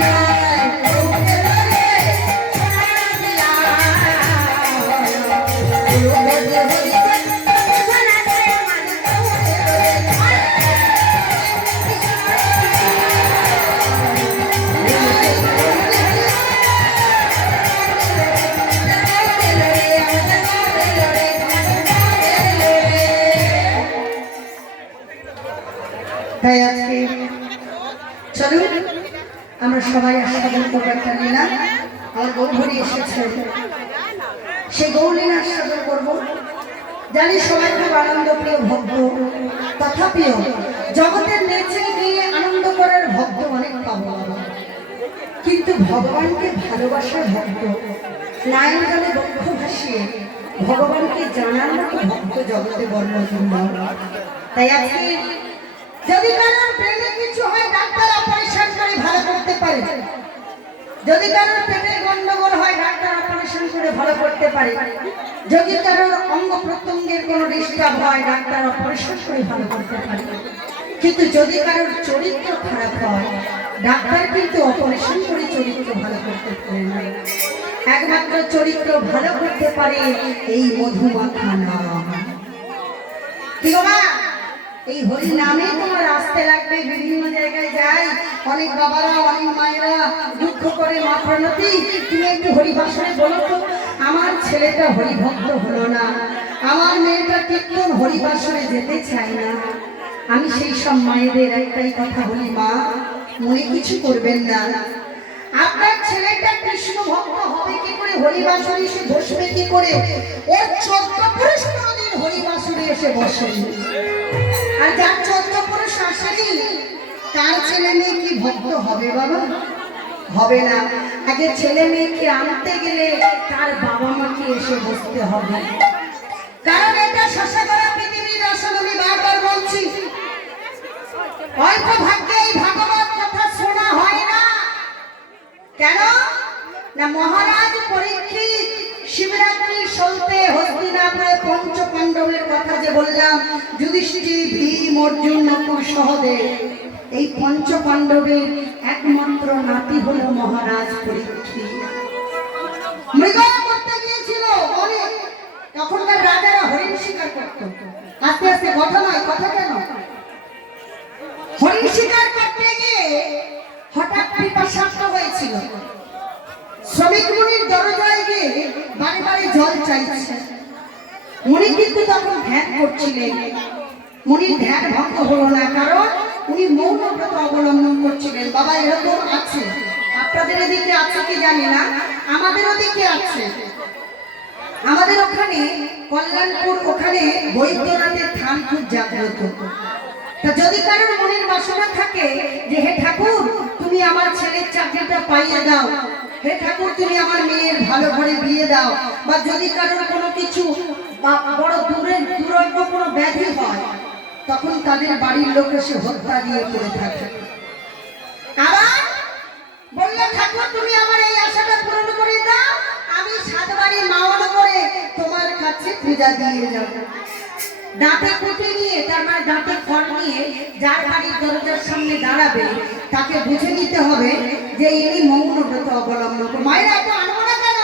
তাই সবাই আস্বাদন করব একটা লীলা আমার গৌরী এসেছে। সেই গৌরীর আস্বাদন করব। জানি সবাই খুব আনন্দ প্রিয় ভক্ত তথাপিও জগতের নেচে গিয়ে আনন্দ করার ভক্ত অনেক পাবো। কিন্তু ভগবানকে ভালোবাসার ভক্ত নায়নকালে বক্ষ ভাসিয়ে ভগবানকে জানার মতো ভক্ত জগতে বর্ণ তাই আজকে যদি কারোর ব্রেনে কিছু হয়, ডাক্তার করতে পারে। যদি কারোর পেটের গন্ডগোল হয়, ডাক্তার অপারেশন করে ভালো করতে পারে। যদি কারোর অঙ্গ প্রত্যঙ্গের কোনো ডিস্টার্ব হয়, ডাক্তার অপারেশন করে ভালো করতে পারে। কিন্তু যদি কারোর চরিত্র খারাপ হয়, ডাক্তার কিন্তু অপারেশন করে চরিত্র ভালো করতে পারে না। একমাত্র চরিত্র ভালো করতে পারে এই মধুমাখা নাম। কি মা? এই হরি নামে তোমার আসতে লাগবে, বিভিন্ন জায়গায় যাই। অনেক বাবারা, অনেক মায়েরা দুঃখ করে মা প্রণতি তুমি একটু হরি ভাষণে বলো তো, আমার ছেলেটা হরি ভক্ত হলো না। আমার মেয়েটা কীর্তন হরি ভাষণে যেতে চায় না। আমি সেই সব মায়েদের একটাই কথা বলি, মা, মনে কিছু করবেন না। আপনার ছেলেটা কৃষ্ণ ভক্ত হবে কি করে? হরিবাসরে এসে বসবে কি করে? ওর চোদ্দ পুরুষ হরিবাসরে এসে বসেনি। আর যার পুরুষ আসেনি তার ছেলে মেয়ে কি ভক্ত হবে বাবা? হবে না। আগে ছেলে মেয়েকে আনতে গেলে তার বাবা মাকে এসে বসতে হবে। কারণ এটা শশা করা পৃথিবীর আসলে আমি বারবার বলছি। অল্প ভাগ্যে এই ভাগবত কথা শোনা হয় না। কেন? না মহারাজ পরীক্ষিত শিবরাত্রি সলতে হস্তিনাপুরে পঞ্চ পাণ্ডবের কথা যে বললাম, যুধিষ্ঠির ভীম অর্জুন নকুল সহদেব এই পঞ্চ পাণ্ডবের একমাত্র নাতি হলো মহারাজ পরীক্ষিত মৃগ করতে গিয়েছিল তখনকার রাজারা হরিণ শিকার করত। আস্তে আস্তে কথা নয়, কথা কেন? হরিণ শিকার করতে গিয়ে হঠাৎ পিপাসাপ্ত হয়েছিল। শ্রমিক মুনির দরজায় গিয়ে বাড়ি বাড়ি জল চাইছে। উনি কিন্তু তখন ধ্যান করছিলেন। মুনির ধ্যান ভঙ্গ হলো না, কারণ উনি মৌন ব্রত অবলম্বন করছিলেন। বাবা, এরকম আছে? আপনাদের এদিকে আছে কি জানি না? আমাদের ওদিকে আছে। আমাদের ওখানে কল্যাণপুর, ওখানে বৈদ্যনাথের থান খুব জাগ্রত। তা যদি কারোর মনের বাসনা থাকে যে, হে ঠাকুর, তুমি আমার ছেলের চাকরিটা পাইয়ে দাও। হে ঠাকুর, তুমি আমার মেয়ের ভালো ঘরে বিয়ে দাও। বা যদি কারোর কোনো কিছু বড় দূরের, দুরন্ত কোনো ব্যাধি হয় তখন তাদের বাড়ির লোক এসে হত্যা দিয়ে পড়ে থাকে। আবার বললে, ঠাকুর, তুমি আমার এই আশাটা পূরণ করে দাও, আমি সাতবারই মাওয়ানো করে তোমার কাছে পূজা দিয়ে যাব। দাঁতে কুটি নিয়ে, তার মানে দাঁতে খড় নিয়ে যার বাড়ির দরজার সামনে দাঁড়াবে, তাকে বুঝে নিতে হবে যে ইনি মৌন ব্রত অবলম্বন করে। মায়েরা এত আনব কেন?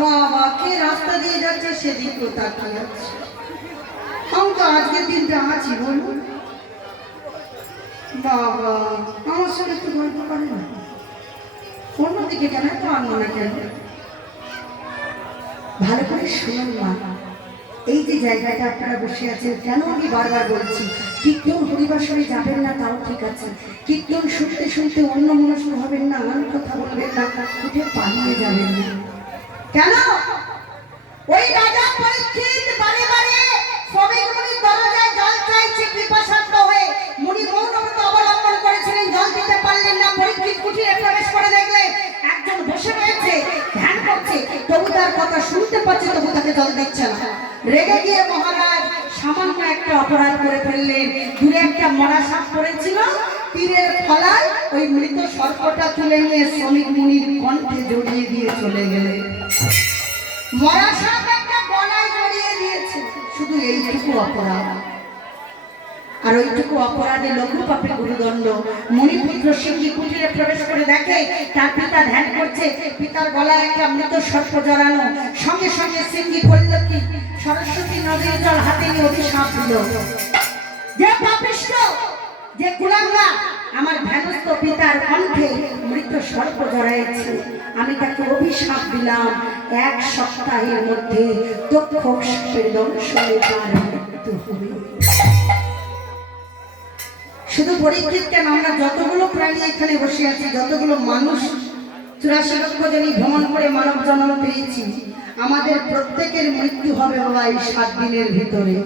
বাবা কে রাস্তা দিয়ে যাচ্ছে, সেদিকেও তাকিয়ে আছে। আমি তো আজকের দিনটা আছি বলুন বাবা আমার সঙ্গে একটু গল্প করে না অন্যদিকে কেন তো আনব না কেন ভালো করে শুনুন মা। এই যে জায়গাটা আপনারা বসে আছেন, কেন আমি বারবার বলছি? কীর্তন পরিবাসনে যাবেন না, তাও ঠিক আছে। কীর্তন শুনতে শুনতে অন্য মনস্ক হবেন না আর কথা বলবেন না, উঠে পালিয়ে যাবেন না। কেন? ওই রাজা পরীক্ষিত বারে বারে শ্রমিক মুনির জল চাইছে পিপাসার্থ হয়ে। মুনি মৌনব্রত অবলম্বন করেছিলেন, জল দিতে পারলেন না, পরীক্ষিত কুঠিরে প্রবেশ করে দেখলেন একজন বসে রয়েছে, ধ্যান করছে। তবু তার কথা শুনতে পাচ্ছে, তবু তাকে জল দিচ্ছে না। রেগে গিয়ে মহারাজ সামান্য একটা অপরাধ করে ফেললেন। দূরে একটা মরা সাপ পড়েছিল, তীরের ফলায় ওই মৃত সর্পটা তুলে নিয়ে শ্রমিক মুনির কণ্ঠে জড়িয়ে দিয়ে চলে গেলেন। মরা সাপ শুধু এইটুকু অপরাধ। আর ওইটুকু অপরাধে লঘু পাপে গুরুদণ্ড। মণিপুত্র সিংহী কুটিরে প্রবেশ করে দেখে, তার পিতা ধ্যান করছে, পিতার গলায় একটা মৃত সর্প জড়ানো। সঙ্গে সঙ্গে সিংহী বলল, কি? সরস্বতী নদীর জল হাতে নিয়ে অভিশাপ দিল। যে পাপিষ্ট, যে কুলাঙ্গা, আমার ভ্যানস্থ পিতার কণ্ঠে মৃত সর্প জড়াইছে আমি তাকে অভিশাপ দিলাম। এক সপ্তাহের মধ্যে শুধু পরীক্ষিত কেন? আমরা যতগুলো প্রাণী এখানে বসে আছি, যতগুলো মানুষ চুরাশি লক্ষ জনই ভ্রমণ করে মানব জন্ম পেয়েছি, আমাদের প্রত্যেকের মৃত্যু হবে বাবা এই সাত দিনের ভিতরে।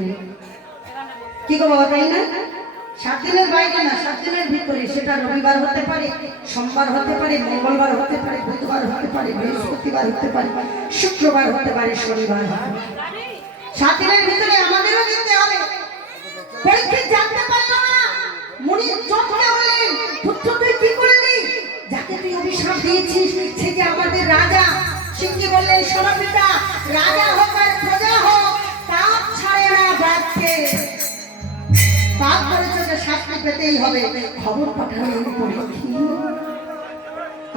কি গো বাবা, তাই না? সাত দিনের বাইরে না সাত দিনের ভিতরে। সেটা রবিবার হতে পারে, সোমবার হতে পারে, মঙ্গলবার হতে পারে, বুধবার হতে পারে, বৃহস্পতিবার হতে পারে, শুক্রবার হতে পারে, শনিবার হতে পারে। সাত দিনের ভিতরে আমাদেরও যেতে হবে। পরীক্ষিত জানতে পারল না। মুনি চমকে বললেন পুত্র তুই কি করলি? যাকে তুই অভিশাপ দিয়েছিস, সে যে আমাদের রাজা। সিংহী বললেন, শোনো পিতা, রাজা হোক আর প্রজা হোক পেতেই হবে। খবর পরীক্ষিত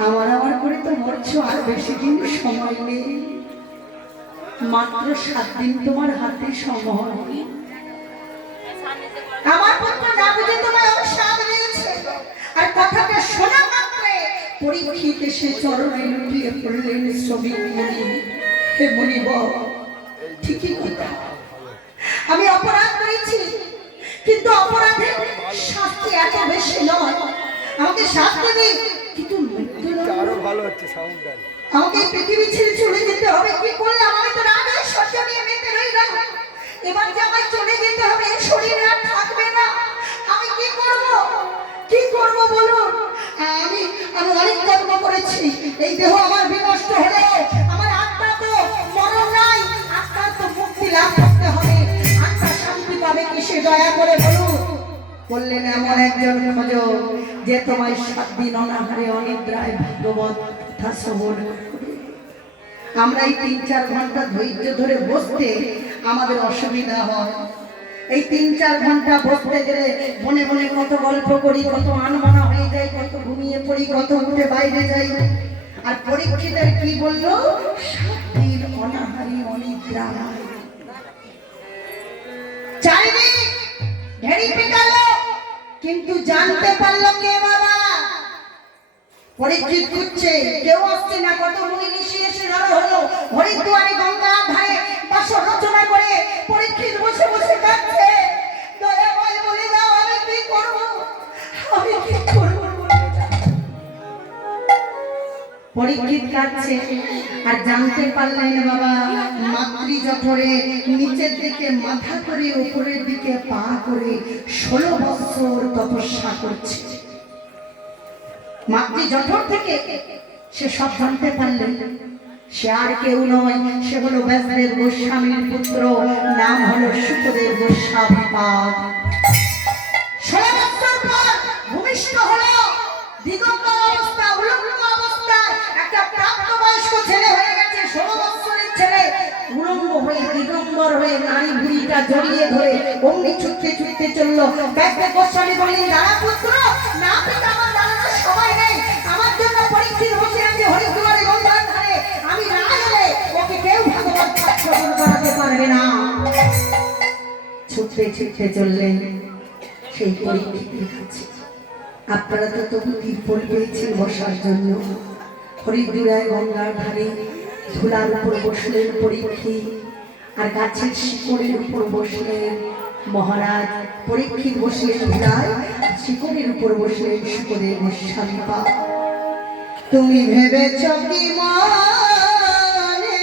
আমার আমার করে তো মরছো, আর বেশি দিন সময় নেই। মাত্র সাত দিন তোমার হাতে সময়। আমার পুত্র না বুঝে অবসাদ আর কথাটা শোনা মাত্রে পরীক্ষিত এসে চরণে লুটিয়ে পড়লেন শ্রমিক হে ঠিকই কথা। আমি অপরাধ করেছি। কিন্তু অপরাধের শাস্তি এত বেশি নয়। আমাকে শাস্তি নেই কিন্তু। আরও ভালো হচ্ছে আমাকে পৃথিবী ছেড়ে চলে যেতে হবে। কি করলাম আমি তো রাগে সহ্য নিয়ে মেতে রইলাম এবার যে আমায় চলে যেতে হবে শরীর আর থাকবে না। আমি কি করব? কি করব বলুন? আমি আমি অনেক কর্ম করেছি। এই দেহ আমার বিনষ্ট হলে আমার আত্মা তো মরণ নাই আত্মার তো মুক্তি লাভ দয়া করে বলুন, বললেন এমন একজন খোঁজ যে তোমায় সাত দিন অনাহারে অনিদ্রায় শ্রবণ আমরা এই তিন চার ঘণ্টা ধৈর্য ধরে বসতে আমাদের অসুবিধা হয়। এই তিন চার ঘণ্টা বসতে গেলে মনে মনে কত গল্প করি, কত আনমানা হয়ে যায় কত ঘুমিয়ে পড়ি, কত উঠে বাইরে যাই। আর পরীক্ষিতের কি বলল? সাত দিন অনাহারি অনিদ্রা চারিদিক ঘেরি পিটালো, কিন্তু জানতে পারল কে বাবা? পরীক্ষিত করছে, কেউ আসছে না, কত ঋষি এসে জড়ো হলো। হরিদ্বারে গঙ্গার পরীক্ষিত কাঁদছে আর জানতে পারলেন বাবা, মাতৃ জঠরে নিচের দিকে মাথা করে, উপরের দিকে পা করে ষোলো বছর তপস্যা করছে। মাতৃ জঠর থেকে সে সব জানতে পারলেন। সে আর কেউ নয়, সে হলো ব্যাসদেব গোস্বামীর পুত্র, নাম হলো সুখদেব গোস্বামী পাদ ষোলো বছর পর ভূমিষ্ঠ হলো দিগম্বর দিগম্বর হয়ে নারী বুড়িটা জড়িয়ে ধরে অমনি ছুটতে ছুটতে চলল। ব্যাসদেব গোস্বামী বললেন দাঁড়া পুত্র, না পিতা আমার দাঁড়ানোর সময় নেই। আমার জন্য পরীক্ষিত বসে আছে হরিদ্বারে গঙ্গার ধারে আমি না গেলে ওকে কেউ ভগবান শ্রবণ করাতে পারবে না। ছুটতে ছুটতে চললেন সেই পরীক্ষিতের কাছে। আপনারা তো তবু তিরপল পেয়েছেন বসার জন্য। হরিদ্দুরায় গঙ্গার ধারে ধুলার উপর বসলেন পরীক্ষিত। আর গাছের শিকড়ের উপর বসলেন মহারাজ পরীক্ষিত বসলেন আর শিকড়ের উপর বসলেন শিকড়ের গোস্বামী পা। তুমি ভেবেছ কি মনে?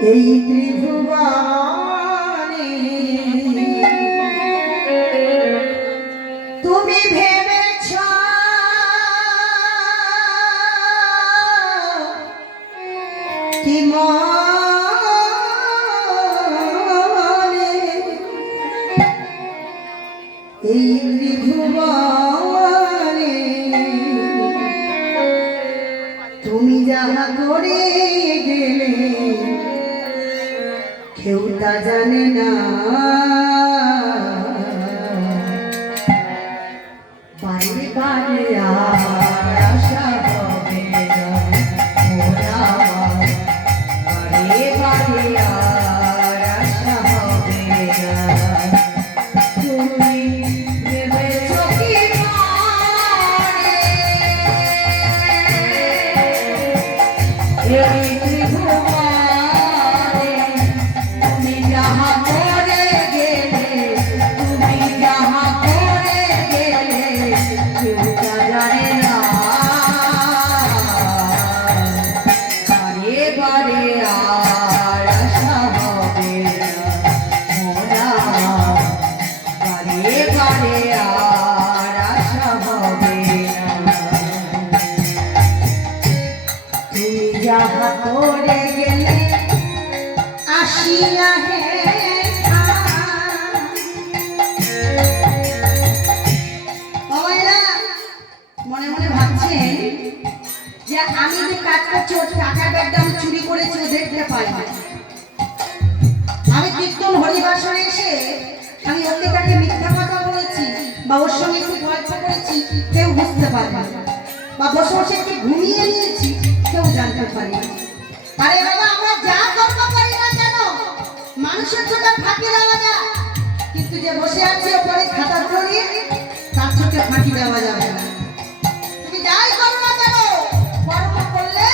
এই ত্রিভুবনে আর আশা আমি কীর্তন হরিবাসনে এসে আমি ওকে তাকে মিথ্যা কথা বলেছি, বা ওর সঙ্গে একটু গল্প করেছি, কেউ বুঝতে পারবে বা বসে বসে একটু ঘুমিয়ে নিয়েছি, কেউ জানতে পারে আরে বাবা, আমরা যা কর্ম করি না কেন? মানুষের চোখে ফাঁকি দেওয়া যায়। কিন্তু যে বসে আছে ওপরে খাতাগুলো নিয়ে, তার চোখে ফাঁকি দেওয়া যাবে না। তুমি যাই করো না কেন? কর্ম করলে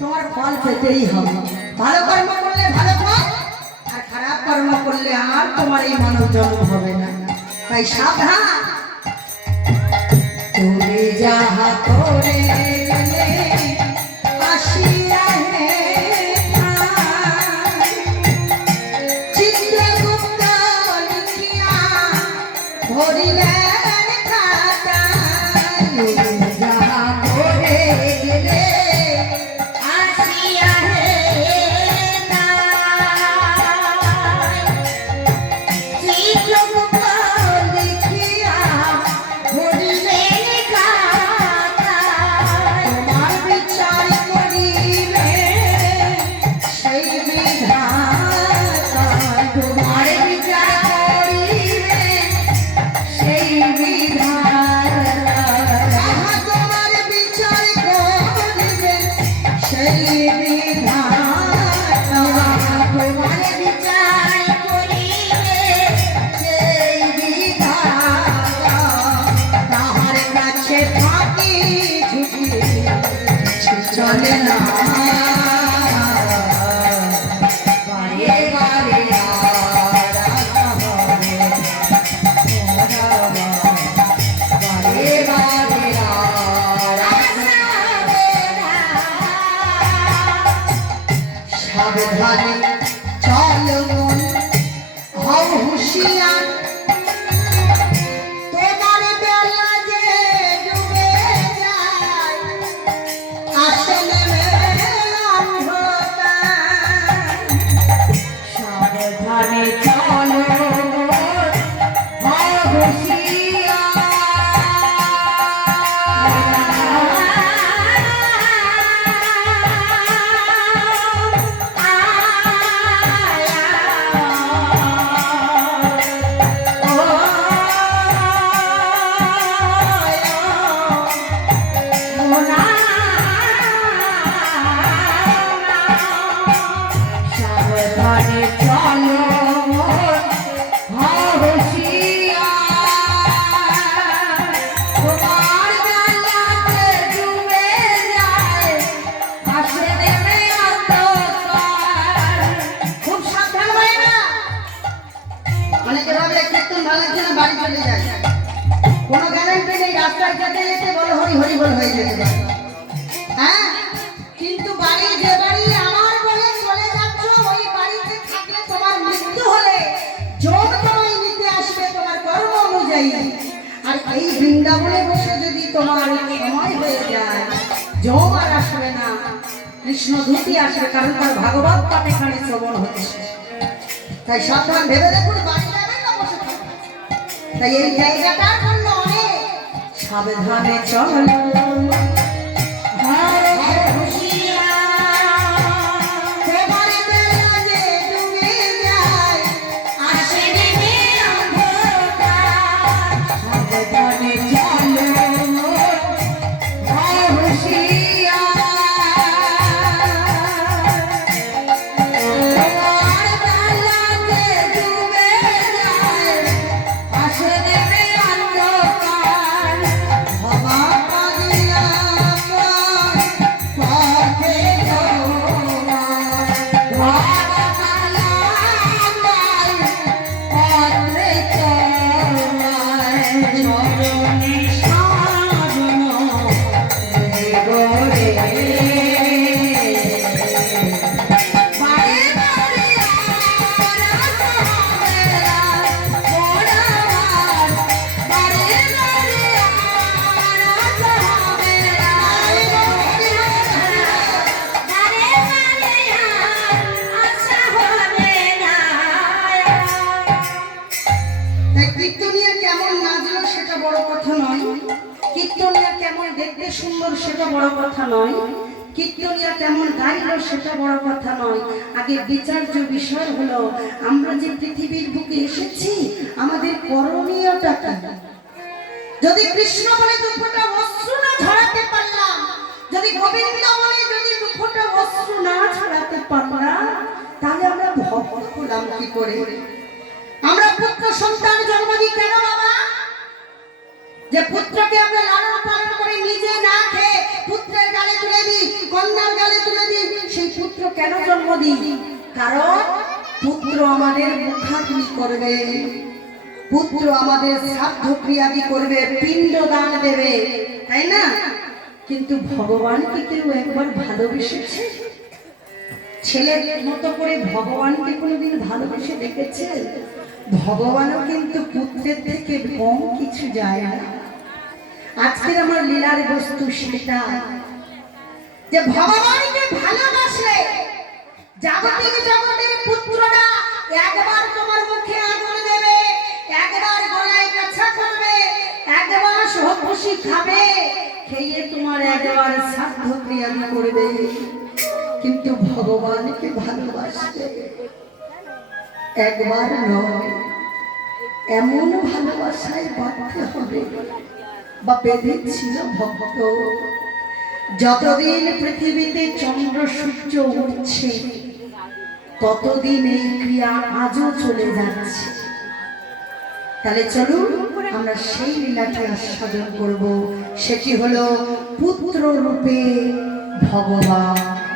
তোমার ফল পেতেই হবে। ভালো কর্ম করলে ভালো খারাপ কর্ম করলে আর তোমার এই মানব জন্ম হবে না। তাই সাবধান। তুমি যাহা করে চলে না বারে বৃন্দাবনে বসে যদি তোমার সময় হয়ে যায় যোগ আর আসবে না। কৃষ্ণ ধুতি আসবে, কারণ তার ভাগবত পাঠ এখানে শ্রবণ হচ্ছে। তাই সাবধান, ভেবে দেখুন তাই এই জায়গাটার জন্য অনেক সাবধানে চলো। আগে বিচার্য বিষয় হলো, আমরা যে পৃথিবীর বুকে এসেছি, আমাদের করণীয়টা কি? যদি কৃষ্ণ বলে দুঃখটা অশ্রু না ঝরাতে পারলাম, যদি গোবিন্দ বলে যদি দুঃখটা অশ্রু না ছড়াতে পারলাম, তাহলে আমরা ভক্ত হলাম কি করে? আমরা পুত্র সন্তান জন্ম দিই কেন বাবা? যে পুত্রকে আমরা লালন পালন করে নিজে না খেয়ে কন্যার গালে তুলে দিই, সেই পুত্র কেন জন্ম দিই? কারণ পুত্র আমাদের মুখাগ্নি করবে। পুত্র আমাদের শ্রাদ্ধ ক্রিয়াদি করবে পিণ্ড দান দেবে। তাই না? কিন্তু ভগবানকে কেউ একবার ভালোবেসেছে? ছেলের মতো করে ভগবানকে কোনোদিন ভালোবেসে দেখেছে? ভগবানও কিন্তু পুত্রের থেকে কম কিছু যায় না। আজকের আমার লীলার বস্তু সেটা যে ভগবানকে ভালোবাসলে জাগতিক জগতের পুত্ররা একবার তোমার মুখে আগুন দেবে, একবার গলায় কাছা করবে, একবার সহবসী খাবে, খেয়ে তোমার একবার সাধ্য ক্রিয়া করবে। কিন্তু ভগবানকে ভালোবাসবে একবার নয়, এমন ভালোবাসায় বাঁধতে হবে, বা বেঁধেছিল ভক্ত। যতদিন পৃথিবীতে চন্দ্র, সূর্য উঠছে ততদিন এই ক্রিয়া আজও চলে যাচ্ছে। তাহলে চলুন আমরা সেই লীলাকে আস্বাদন করব। সেটি হলো পুত্র রূপে ভগবান।